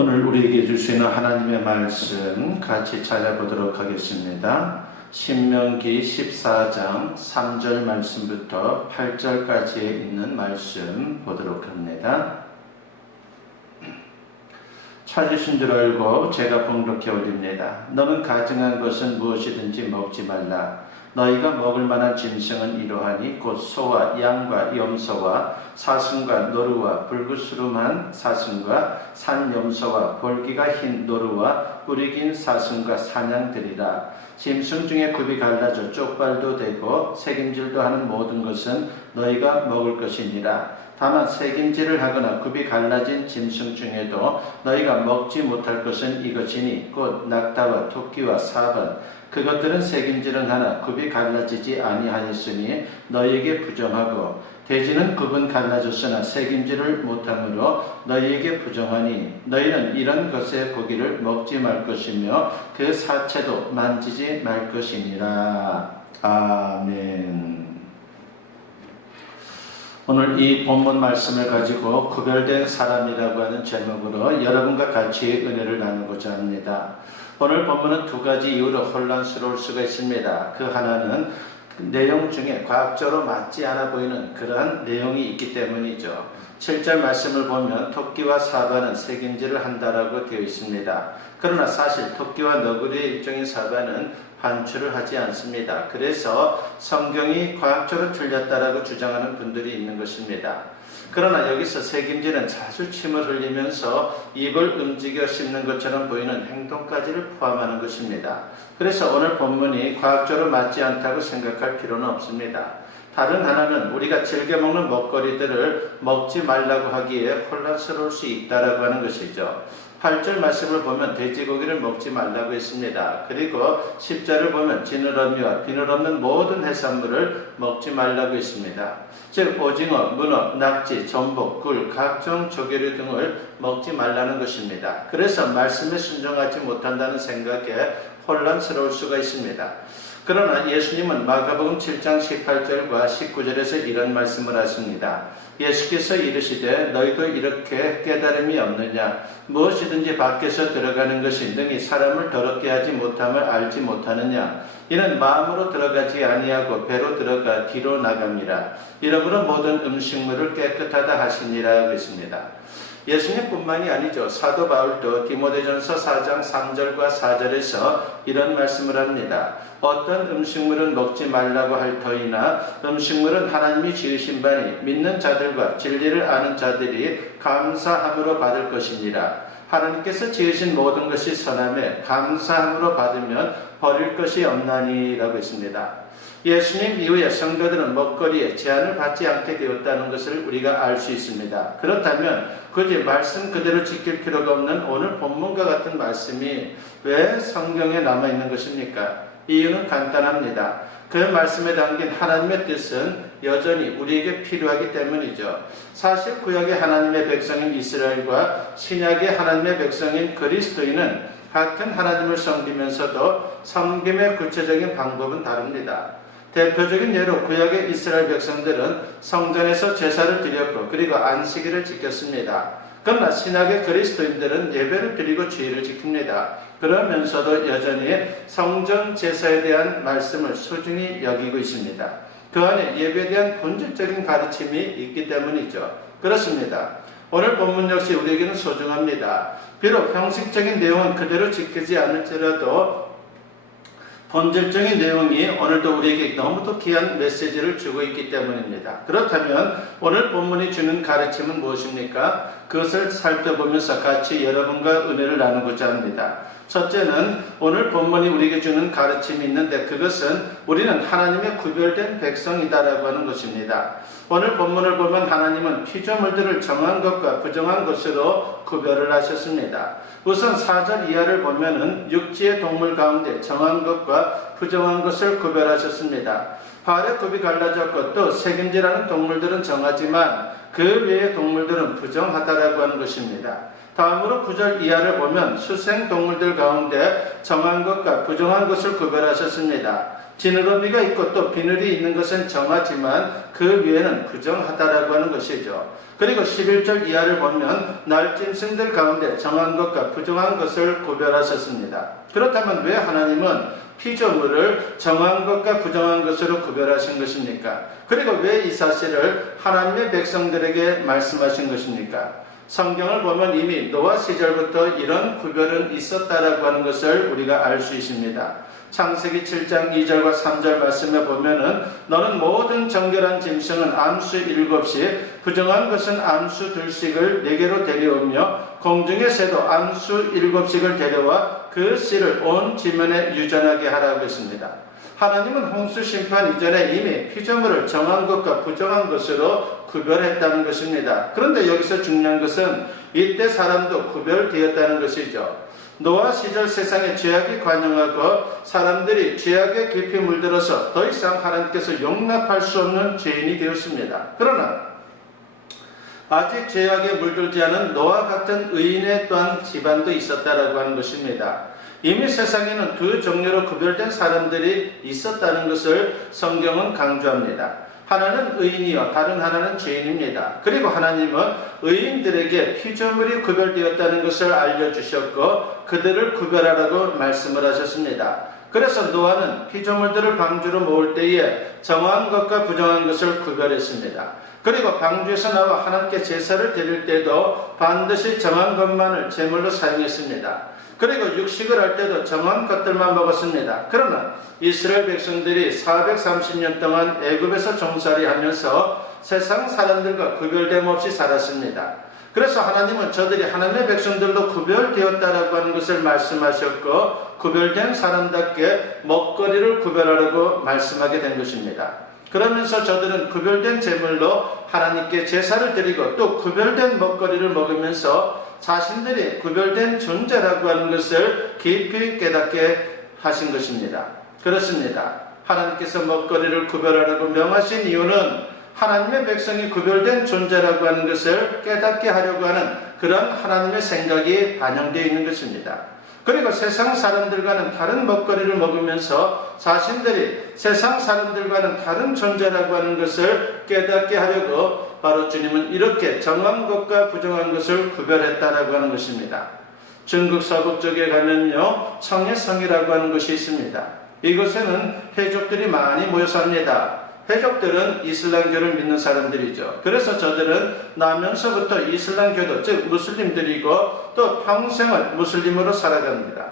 오늘 우리에게 주시는 하나님의 말씀 같이 찾아보도록 하겠습니다. 신명기 14장 3절 말씀부터 8절까지에 있는 말씀 보도록 합니다. 찾으신 줄 알고 제가 봉독해 올립니다. 너는 가증한 것은 무엇이든지 먹지 말라. 너희가 먹을 만한 짐승은 이러하니 곧 소와 양과 염소와 사슴과 노루와 불구스름한 사슴과 산염소와 볼기가 흰 노루와 뿔이 긴 사슴과 사냥들이라. 짐승 중에 굽이 갈라져 쪽발도 되고 새김질도 하는 모든 것은 너희가 먹을 것이니라. 다만 새김질을 하거나 굽이 갈라진 짐승 중에도 너희가 먹지 못할 것은 이것이니 곧 낙타와 토끼와 사번. 그것들은 새김질은 하나 굽이 갈라지지 아니하였으니 너희에게 부정하고 돼지는 굽은 갈라졌으나 새김질을 못하므로 너희에게 부정하니 너희는 이런 것의 고기를 먹지 말 것이며 그 사체도 만지지 말 것이니라. 아멘. 오늘 이 본문 말씀을 가지고 구별된 사람이라고 하는 제목으로 여러분과 같이 은혜를 나누고자 합니다. 오늘 본문은 두 가지 이유로 혼란스러울 수가 있습니다. 그 하나는 내용 중에 과학적으로 맞지 않아 보이는 그러한 내용이 있기 때문이죠. 7절 말씀을 보면 토끼와 사바는 새김질을 한다라고 되어 있습니다. 그러나 사실 토끼와 너구리의 일종인 사바는 반출을 하지 않습니다. 그래서 성경이 과학적으로 틀렸다라고 주장하는 분들이 있는 것입니다. 그러나 여기서 새김질은 자주 침을 흘리면서 입을 움직여 씹는 것처럼 보이는 행동까지를 포함하는 것입니다. 그래서 오늘 본문이 과학적으로 맞지 않다고 생각할 필요는 없습니다. 다른 하나는 우리가 즐겨 먹는 먹거리들을 먹지 말라고 하기에 혼란스러울 수 있다라고 하는 것이죠. 8절 말씀을 보면 돼지고기를 먹지 말라고 했습니다. 그리고 10절을 보면 지느러미와 비늘 없는 모든 해산물을 먹지 말라고 했습니다. 즉 오징어, 문어, 낙지, 전복, 굴, 각종 조개류 등을 먹지 말라는 것입니다. 그래서 말씀에 순종하지 못한다는 생각에 혼란스러울 수가 있습니다. 그러나 예수님은 마가복음 7장 18절과 19절에서 이런 말씀을 하십니다. 예수께서 이르시되 너희도 이렇게 깨달음이 없느냐? 무엇이든지 밖에서 들어가는 것이 능히 사람을 더럽게 하지 못함을 알지 못하느냐? 이는 마음으로 들어가지 아니하고 배로 들어가 뒤로 나갑니다. 이러므로 모든 음식물을 깨끗하다 하시니라 했습니다. 예수님뿐만이 아니죠. 사도 바울도 디모데전서 4장 3절과 4절에서 이런 말씀을 합니다. 어떤 음식물은 먹지 말라고 할 터이나 음식물은 하나님이 지으신 바니 믿는 자들과 진리를 아는 자들이 감사함으로 받을 것이니라. 하나님께서 지으신 모든 것이 선함에 감사함으로 받으면 버릴 것이 없나니 라고 했습니다. 예수님 이후에 성도들은 먹거리에 제한을 받지 않게 되었다는 것을 우리가 알 수 있습니다. 그렇다면 굳이 말씀 그대로 지킬 필요가 없는 오늘 본문과 같은 말씀이 왜 성경에 남아있는 것입니까? 이유는 간단합니다. 그 말씀에 담긴 하나님의 뜻은 여전히 우리에게 필요하기 때문이죠. 사실 구약의 하나님의 백성인 이스라엘과 신약의 하나님의 백성인 그리스도인은 같은 하나님을 섬기면서도 섬김의 구체적인 방법은 다릅니다. 대표적인 예로 구약의 이스라엘 백성들은 성전에서 제사를 드렸고 그리고 안식일을 지켰습니다. 그러나 신약의 그리스도인들은 예배를 드리고 주일을 지킵니다. 그러면서도 여전히 성전 제사에 대한 말씀을 소중히 여기고 있습니다. 그 안에 예배에 대한 본질적인 가르침이 있기 때문이죠. 그렇습니다. 오늘 본문 역시 우리에게는 소중합니다. 비록 형식적인 내용은 그대로 지키지 않을지라도 본질적인 내용이 오늘도 우리에게 너무도 귀한 메시지를 주고 있기 때문입니다. 그렇다면 오늘 본문이 주는 가르침은 무엇입니까? 그것을 살펴보면서 같이 여러분과 은혜를 나누고자 합니다. 첫째는 오늘 본문이 우리에게 주는 가르침이 있는데 그것은 우리는 하나님의 구별된 백성이다라고 하는 것입니다. 오늘 본문을 보면 하나님은 피조물들을 정한 것과 부정한 것으로 구별을 하셨습니다. 우선 4절 이하를 보면은 육지의 동물 가운데 정한 것과 부정한 것을 구별하셨습니다. 발의 굽이 갈라졌고 또 새김질하는 동물들은 정하지만 그 외의 동물들은 부정하다라고 하는 것입니다. 다음으로 9절 이하를 보면 수생 동물들 가운데 정한 것과 부정한 것을 구별하셨습니다. 지느러미가 있고 또 비늘이 있는 것은 정하지만 그 위에는 부정하다라고 하는 것이죠. 그리고 11절 이하를 보면 날짐승들 가운데 정한 것과 부정한 것을 구별하셨습니다. 그렇다면 왜 하나님은 피조물을 정한 것과 부정한 것으로 구별하신 것입니까? 그리고 왜 이 사실을 하나님의 백성들에게 말씀하신 것입니까? 성경을 보면 이미 노아 시절부터 이런 구별은 있었다라고 하는 것을 우리가 알 수 있습니다. 창세기 7장 2절과 3절 말씀에 보면은 너는 모든 정결한 짐승은 암수 7씩 부정한 것은 암수 2씩을 네개로 데려오며 공중의 새도 암수 7씩을 데려와 그 씨를 온 지면에 유전하게 하라고 했습니다. 하나님은 홍수 심판 이전에 이미 피조물을 정한 것과 부정한 것으로 구별했다는 것입니다. 그런데 여기서 중요한 것은 이때 사람도 구별되었다는 것이죠. 노아 시절 세상에 죄악이 관영하고 사람들이 죄악에 깊이 물들어서 더 이상 하나님께서 용납할 수 없는 죄인이 되었습니다. 그러나 아직 죄악에 물들지 않은 노아 같은 의인의 또한 집안도 있었다라고 하는 것입니다. 이미 세상에는 두 종류로 구별된 사람들이 있었다는 것을 성경은 강조합니다. 하나는 의인이요 다른 하나는 죄인입니다. 그리고 하나님은 의인들에게 피조물이 구별되었다는 것을 알려주셨고 그들을 구별하라고 말씀을 하셨습니다. 그래서 노아는 피조물들을 방주로 모을 때에 정한 것과 부정한 것을 구별했습니다. 그리고 방주에서 나와 하나님께 제사를 드릴 때도 반드시 정한 것만을 제물로 사용했습니다. 그리고 육식을 할 때도 정한 것들만 먹었습니다. 그러나 이스라엘 백성들이 430년 동안 애굽에서 종살이 하면서 세상 사람들과 구별됨 없이 살았습니다. 그래서 하나님은 저들이 하나님의 백성들로 구별되었다라고 하는 것을 말씀하셨고 구별된 사람답게 먹거리를 구별하라고 말씀하게 된 것입니다. 그러면서 저들은 구별된 제물로 하나님께 제사를 드리고 또 구별된 먹거리를 먹으면서 자신들이 구별된 존재라고 하는 것을 깊이 깨닫게 하신 것입니다. 그렇습니다. 하나님께서 먹거리를 구별하라고 명하신 이유는 하나님의 백성이 구별된 존재라고 하는 것을 깨닫게 하려고 하는 그런 하나님의 생각이 반영되어 있는 것입니다. 그리고 세상 사람들과는 다른 먹거리를 먹으면서 자신들이 세상 사람들과는 다른 존재라고 하는 것을 깨닫게 하려고 바로 주님은 이렇게 정한 것과 부정한 것을 구별했다라고 하는 것입니다. 중국 서북 쪽에 가면요 청해성이라고 하는 것이 있습니다. 이곳에는 해족들이 많이 모여 삽니다. 해족들은 이슬람교를 믿는 사람들이죠. 그래서 저들은 나면서부터 이슬람교도 즉 무슬림들이고 또 평생을 무슬림으로 살아갑니다.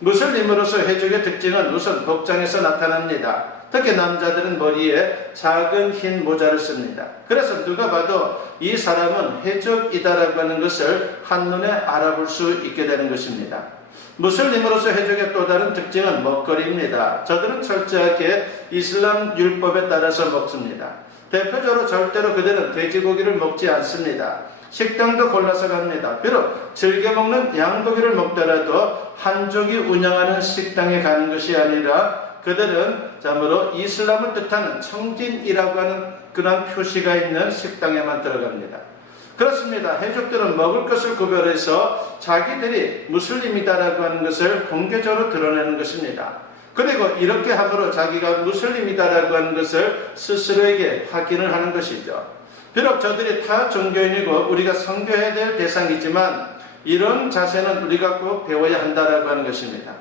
무슬림으로서 해족의 특징은 우선 복장에서 나타납니다. 특히 남자들은 머리에 작은 흰 모자를 씁니다. 그래서 누가 봐도 이 사람은 해족이다라고 하는 것을 한눈에 알아볼 수 있게 되는 것입니다. 무슬림으로서 해족의 또 다른 특징은 먹거리입니다. 저들은 철저하게 이슬람 율법에 따라서 먹습니다. 대표적으로 절대로 그들은 돼지고기를 먹지 않습니다. 식당도 골라서 갑니다. 비록 즐겨 먹는 양고기를 먹더라도 한족이 운영하는 식당에 가는 것이 아니라 그들은 참으로 이슬람을 뜻하는 청진이라고 하는 그런 표시가 있는 식당에만 들어갑니다. 그렇습니다. 해족들은 먹을 것을 구별해서 자기들이 무슬림이다라고 하는 것을 공개적으로 드러내는 것입니다. 그리고 이렇게 함으로 자기가 무슬림이다라고 하는 것을 스스로에게 확인을 하는 것이죠. 비록 저들이 다 종교인이고 우리가 선교해야 될 대상이지만 이런 자세는 우리가 꼭 배워야 한다라고 하는 것입니다.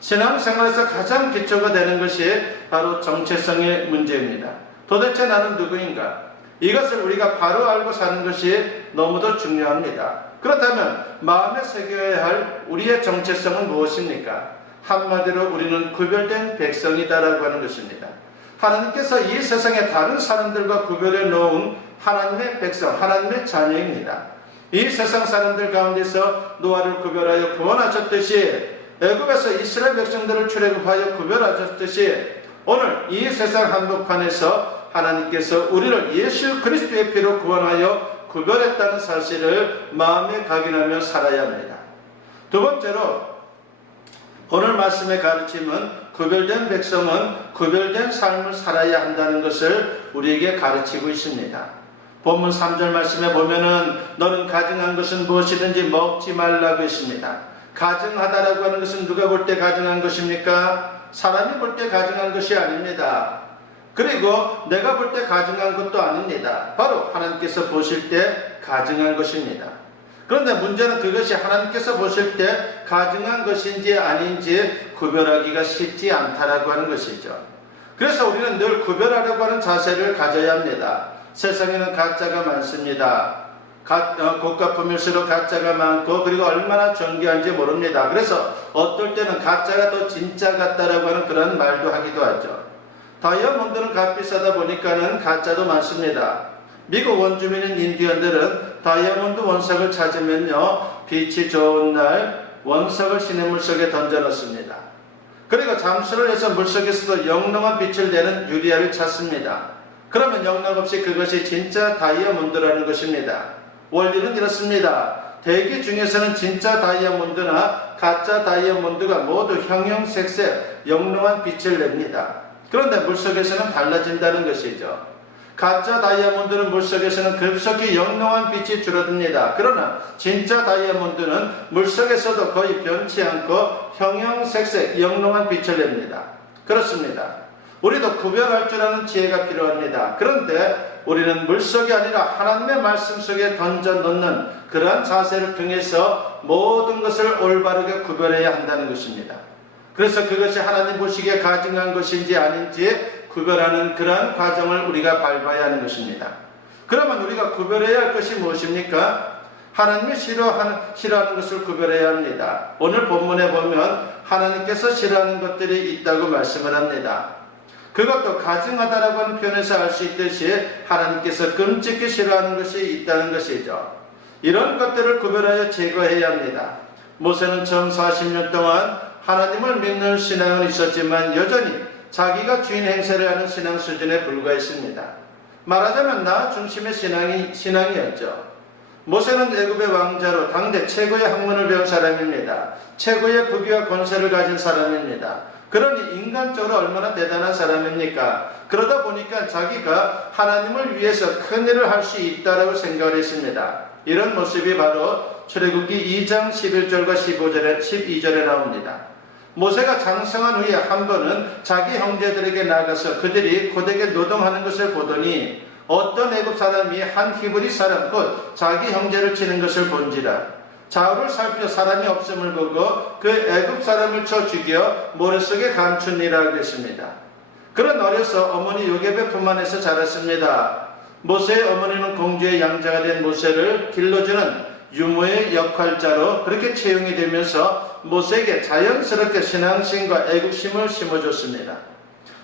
신앙생활에서 가장 기초가 되는 것이 바로 정체성의 문제입니다. 도대체 나는 누구인가? 이것을 우리가 바로 알고 사는 것이 너무도 중요합니다. 그렇다면 마음에 새겨야 할 우리의 정체성은 무엇입니까? 한마디로 우리는 구별된 백성이다라고 하는 것입니다. 하나님께서 이 세상의 다른 사람들과 구별해 놓은 하나님의 백성, 하나님의 자녀입니다. 이 세상 사람들 가운데서 노아를 구별하여 구원하셨듯이 애굽에서 이스라엘 백성들을 출애굽하여 구별하셨듯이 오늘 이 세상 한복판에서 하나님께서 우리를 예수 그리스도의 피로 구원하여 구별했다는 사실을 마음에 각인하며 살아야 합니다. 두 번째로 오늘 말씀의 가르침은 구별된 백성은 구별된 삶을 살아야 한다는 것을 우리에게 가르치고 있습니다. 본문 3절 말씀에 보면은 너는 가증한 것은 무엇이든지 먹지 말라고 했습니다. 가증하다라고 하는 것은 누가 볼 때 가증한 것입니까? 사람이 볼 때 가증한 것이 아닙니다. 그리고 내가 볼 때 가증한 것도 아닙니다. 바로 하나님께서 보실 때 가증한 것입니다. 그런데 문제는 그것이 하나님께서 보실 때 가증한 것인지 아닌지 구별하기가 쉽지 않다라고 하는 것이죠. 그래서 우리는 늘 구별하려고 하는 자세를 가져야 합니다. 세상에는 가짜가 많습니다. 고가품일수록 가짜가 많고 그리고 얼마나 존귀한지 모릅니다. 그래서 어떨 때는 가짜가 더 진짜 같다라고 하는 그런 말도 하기도 하죠. 다이아몬드는 값비싸다 보니까는 가짜도 많습니다. 미국 원주민인 인디언들은 다이아몬드 원석을 찾으면요, 빛이 좋은 날 원석을 시냇물 속에 던져 넣습니다. 그리고 잠수를 해서 물속에서도 영롱한 빛을 내는 유리알을 찾습니다. 그러면 영락없이 그것이 진짜 다이아몬드라는 것입니다. 원리는 이렇습니다. 대기 중에서는 진짜 다이아몬드나 가짜 다이아몬드가 모두 형형색색 영롱한 빛을 냅니다. 그런데 물속에서는 달라진다는 것이죠. 가짜 다이아몬드는 물속에서는 급속히 영롱한 빛이 줄어듭니다. 그러나 진짜 다이아몬드는 물속에서도 거의 변치 않고 형형색색 영롱한 빛을 냅니다. 그렇습니다. 우리도 구별할 줄 아는 지혜가 필요합니다. 그런데 우리는 물속이 아니라 하나님의 말씀 속에 던져 넣는 그러한 자세를 통해서 모든 것을 올바르게 구별해야 한다는 것입니다. 그래서 그것이 하나님 보시기에 가증한 것인지 아닌지 구별하는 그러한 과정을 우리가 밟아야 하는 것입니다. 그러면 우리가 구별해야 할 것이 무엇입니까? 하나님이 싫어하는 것을 구별해야 합니다. 오늘 본문에 보면 하나님께서 싫어하는 것들이 있다고 말씀을 합니다. 그것도 가증하다라고 하는 표현에서 알 수 있듯이 하나님께서 끔찍히 싫어하는 것이 있다는 것이죠. 이런 것들을 구별하여 제거해야 합니다. 모세는 처음 40년 동안 하나님을 믿는 신앙은 있었지만 여전히 자기가 주인 행세를 하는 신앙 수준에 불과했습니다. 말하자면 나 중심의 신앙이었죠. 모세는 애굽의 왕자로 당대 최고의 학문을 배운 사람입니다. 최고의 부귀와 권세를 가진 사람입니다. 그러니 인간적으로 얼마나 대단한 사람입니까? 그러다 보니까 자기가 하나님을 위해서 큰일을 할 수 있다라고 생각을 했습니다. 이런 모습이 바로 출애굽기 2장 11절과 12절에 나옵니다. 모세가 장성한 후에 한 번은 자기 형제들에게 나가서 그들이 고되게 노동하는 것을 보더니 어떤 애굽 사람이 한 히브리 사람 곧 자기 형제를 치는 것을 본지라. 좌우를 살펴 사람이 없음을 보고 그 애굽 사람을 쳐 죽여 모래속에 감춘이라 그랬습니다. 그런 어려서 어머니 요셉의 품 안에서 자랐습니다. 모세의 어머니는 공주의 양자가 된 모세를 길러주는 유모의 역할자로 그렇게 채용이 되면서 모세에게 자연스럽게 신앙심과 애국심을 심어줬습니다.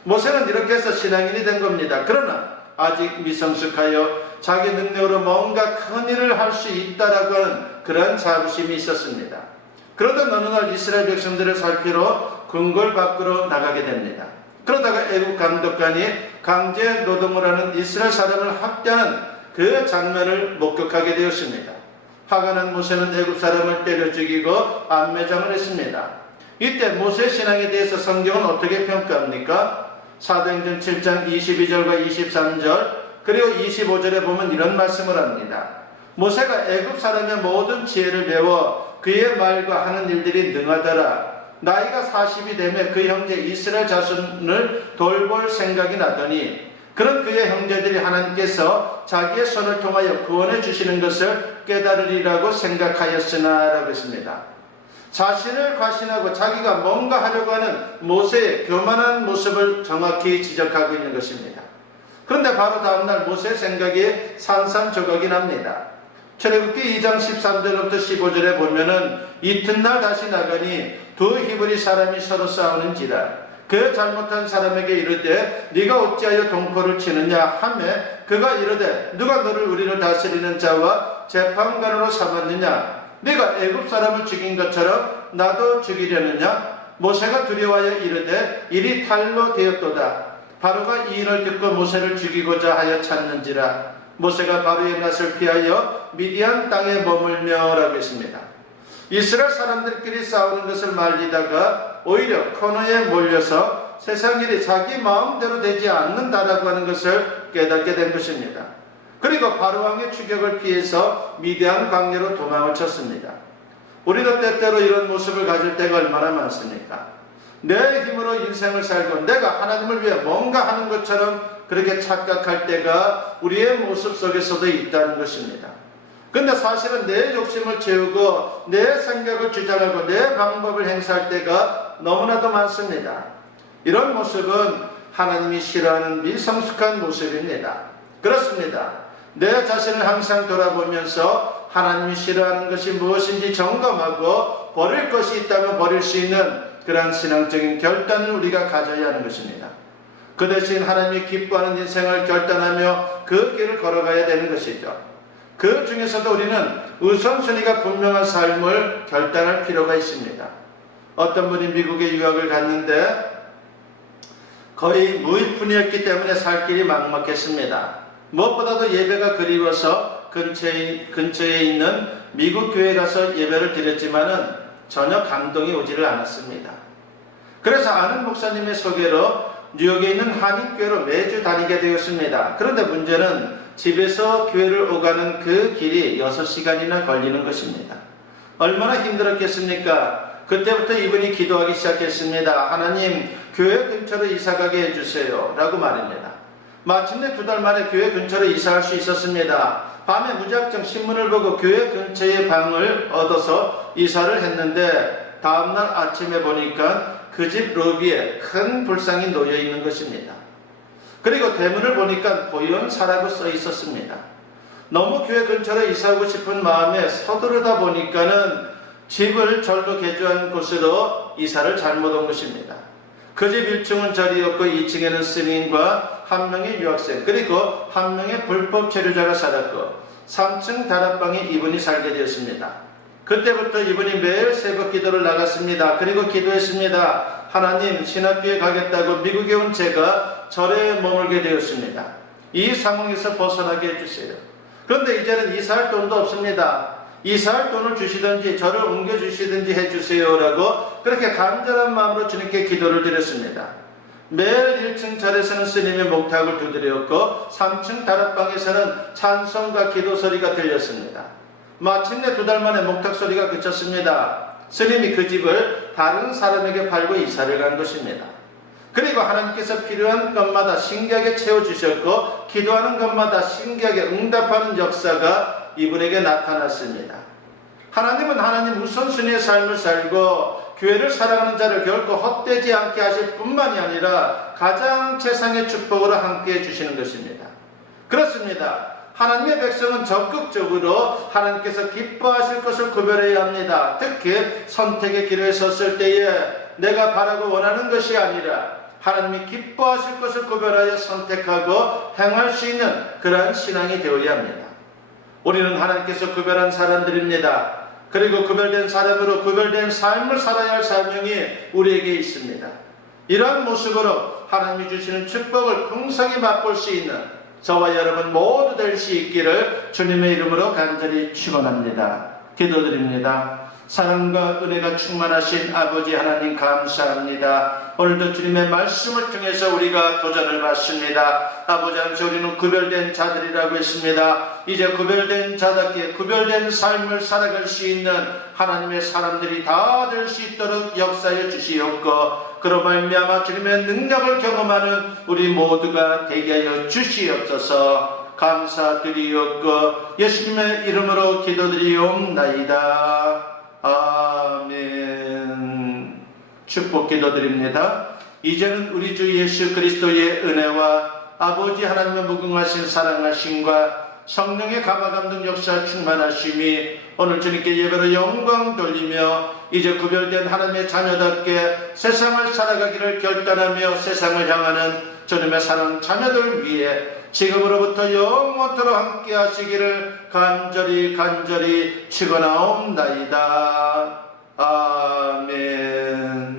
모세는 이렇게 해서 신앙인이 된 겁니다. 그러나 아직 미성숙하여 자기 능력으로 뭔가 큰 일을 할 수 있다라고 하는 그런 자부심이 있었습니다. 그러던 어느 날 이스라엘 백성들을 살피러 궁궐 밖으로 나가게 됩니다. 그러다가 애국 감독관이 강제 노동을 하는 이스라엘 사람을 학대하는 그 장면을 목격하게 되었습니다. 화가 난 모세는 애국 사람을 때려 죽이고 안매장을 했습니다. 이때 모세의 신앙에 대해서 성경은 어떻게 평가합니까? 사도행전 7장 22절과 23절 그리고 25절에 보면 이런 말씀을 합니다. 모세가 애굽 사람의 모든 지혜를 배워 그의 말과 하는 일들이 능하더라. 나이가 40이 되면 그 형제 이스라엘 자손을 돌볼 생각이 나더니 그런 그의 형제들이 하나님께서 자기의 손을 통하여 구원해 주시는 것을 깨달으리라고 생각하였으나 라고 했습니다. 자신을 과신하고 자기가 뭔가 하려고 하는 모세의 교만한 모습을 정확히 지적하고 있는 것입니다. 그런데 바로 다음날 모세의 생각이 산산조각이 납니다. 출애굽기 2장 13절부터 15절에 보면은 이튿날 다시 나가니 두 히브리 사람이 서로 싸우는지라 그 잘못한 사람에게 이르되 네가 어찌하여 동포를 치느냐 하며 그가 이르되 누가 너를 우리를 다스리는 자와 재판관으로 삼았느냐 네가 애굽 사람을 죽인 것처럼 나도 죽이려느냐 모세가 두려워하여 이르되 일이 탈로 되었도다. 바로가 이 일을 듣고 모세를 죽이고자 하여 찾는지라. 모세가 바로의 낯을 피하여 미디안 땅에 머물며라고 했습니다. 이스라엘 사람들끼리 싸우는 것을 말리다가 오히려 코너에 몰려서 세상 일이 자기 마음대로 되지 않는다라고 하는 것을 깨닫게 된 것입니다. 그리고 바로왕의 추격을 피해서 미디안 광야로 도망을 쳤습니다. 우리도 때때로 이런 모습을 가질 때가 얼마나 많습니까? 내 힘으로 인생을 살고 내가 하나님을 위해 뭔가 하는 것처럼 그렇게 착각할 때가 우리의 모습 속에서도 있다는 것입니다. 근데 사실은 내 욕심을 채우고 내 생각을 주장하고 내 방법을 행사할 때가 너무나도 많습니다. 이런 모습은 하나님이 싫어하는 미성숙한 모습입니다. 그렇습니다. 내 자신을 항상 돌아보면서 하나님이 싫어하는 것이 무엇인지 점검하고 버릴 것이 있다면 버릴 수 있는 그러한 신앙적인 결단을 우리가 가져야 하는 것입니다. 그 대신 하나님이 기뻐하는 인생을 결단하며 그 길을 걸어가야 되는 것이죠. 그 중에서도 우리는 우선순위가 분명한 삶을 결단할 필요가 있습니다. 어떤 분이 미국에 유학을 갔는데 거의 무일푼이었기 때문에 살 길이 막막했습니다. 무엇보다도 예배가 그리워서 근처에 있는 미국 교회에 가서 예배를 드렸지만은 전혀 감동이 오지를 않았습니다. 그래서 아는 목사님의 소개로 뉴욕에 있는 한인교회로 매주 다니게 되었습니다. 그런데 문제는 집에서 교회를 오가는 그 길이 6시간이나 걸리는 것입니다. 얼마나 힘들었겠습니까? 그때부터 이분이 기도하기 시작했습니다. 하나님, 교회 근처로 이사가게 해주세요 라고 말입니다. 마침내 2달 만에 교회 근처로 이사할 수 있었습니다. 밤에 무작정 신문을 보고 교회 근처에 방을 얻어서 이사를 했는데 다음날 아침에 보니까 그 집 로비에 큰 불상이 놓여 있는 것입니다. 그리고 대문을 보니까 보현사라고 써 있었습니다. 너무 교회 근처로 이사하고 싶은 마음에 서두르다 보니까는 집을 절로 개조한 곳으로 이사를 잘못 온 것입니다. 그 집 1층은 절이었고 2층에는 스님과 한 명의 유학생 그리고 한 명의 불법 체류자가 살았고 3층 다락방에 이분이 살게 되었습니다. 그때부터 이분이 매일 새벽 기도를 나갔습니다. 그리고 기도했습니다. 하나님, 신학교에 가겠다고 미국에 온 제가 절에 머물게 되었습니다. 이 상황에서 벗어나게 해주세요. 그런데 이제는 이사할 돈도 없습니다. 이사할 돈을 주시든지 저를 옮겨주시든지 해주세요 라고 그렇게 간절한 마음으로 주님께 기도를 드렸습니다. 매일 1층 절에서는 스님의 목탁을 두드렸고 3층 다락방에서는 찬송과 기도 소리가 들렸습니다. 마침내 2달 만에 목탁 소리가 그쳤습니다. 스님이 그 집을 다른 사람에게 팔고 이사를 간 것입니다. 그리고 하나님께서 필요한 것마다 신기하게 채워주셨고 기도하는 것마다 신기하게 응답하는 역사가 이분에게 나타났습니다. 하나님은 하나님 우선순위의 삶을 살고 교회를 사랑하는 자를 결코 헛되지 않게 하실 뿐만이 아니라 가장 최상의 축복으로 함께 해주시는 것입니다. 그렇습니다. 하나님의 백성은 적극적으로 하나님께서 기뻐하실 것을 구별해야 합니다. 특히 선택의 길에 섰을 때에 내가 바라고 원하는 것이 아니라 하나님이 기뻐하실 것을 구별하여 선택하고 행할 수 있는 그러한 신앙이 되어야 합니다. 우리는 하나님께서 구별한 사람들입니다. 그리고 구별된 사람으로 구별된 삶을 살아야 할 사명이 우리에게 있습니다. 이러한 모습으로 하나님이 주시는 축복을 풍성히 맛볼 수 있는 저와 여러분 모두 될 수 있기를 주님의 이름으로 간절히 축원합니다. 기도드립니다. 사랑과 은혜가 충만하신 아버지 하나님 감사합니다. 오늘도 주님의 말씀을 통해서 우리가 도전을 받습니다. 아버지 안에서 우리는 구별된 자들이라고 했습니다. 이제 구별된 자답게 구별된 삶을 살아갈 수 있는 하나님의 사람들이 다 될 수 있도록 역사해 주시옵고 그로 말미암아 주님의 능력을 경험하는 우리 모두가 되게 하여 주시옵소서. 감사드리옵고 예수님의 이름으로 기도드리옵나이다. 아멘. 축복 기도드립니다. 이제는 우리 주 예수 그리스도의 은혜와 아버지 하나님의 무궁하신 사랑하심과 성령의 감화감동 역사 충만하심이 오늘 주님께 예배로 영광 돌리며 이제 구별된 하나님의 자녀답게 세상을 살아가기를 결단하며 세상을 향하는 주님의 사랑 자녀들 위해 지금으로부터 영원토록 함께 하시기를 간절히 축원하옵나이다. 아멘.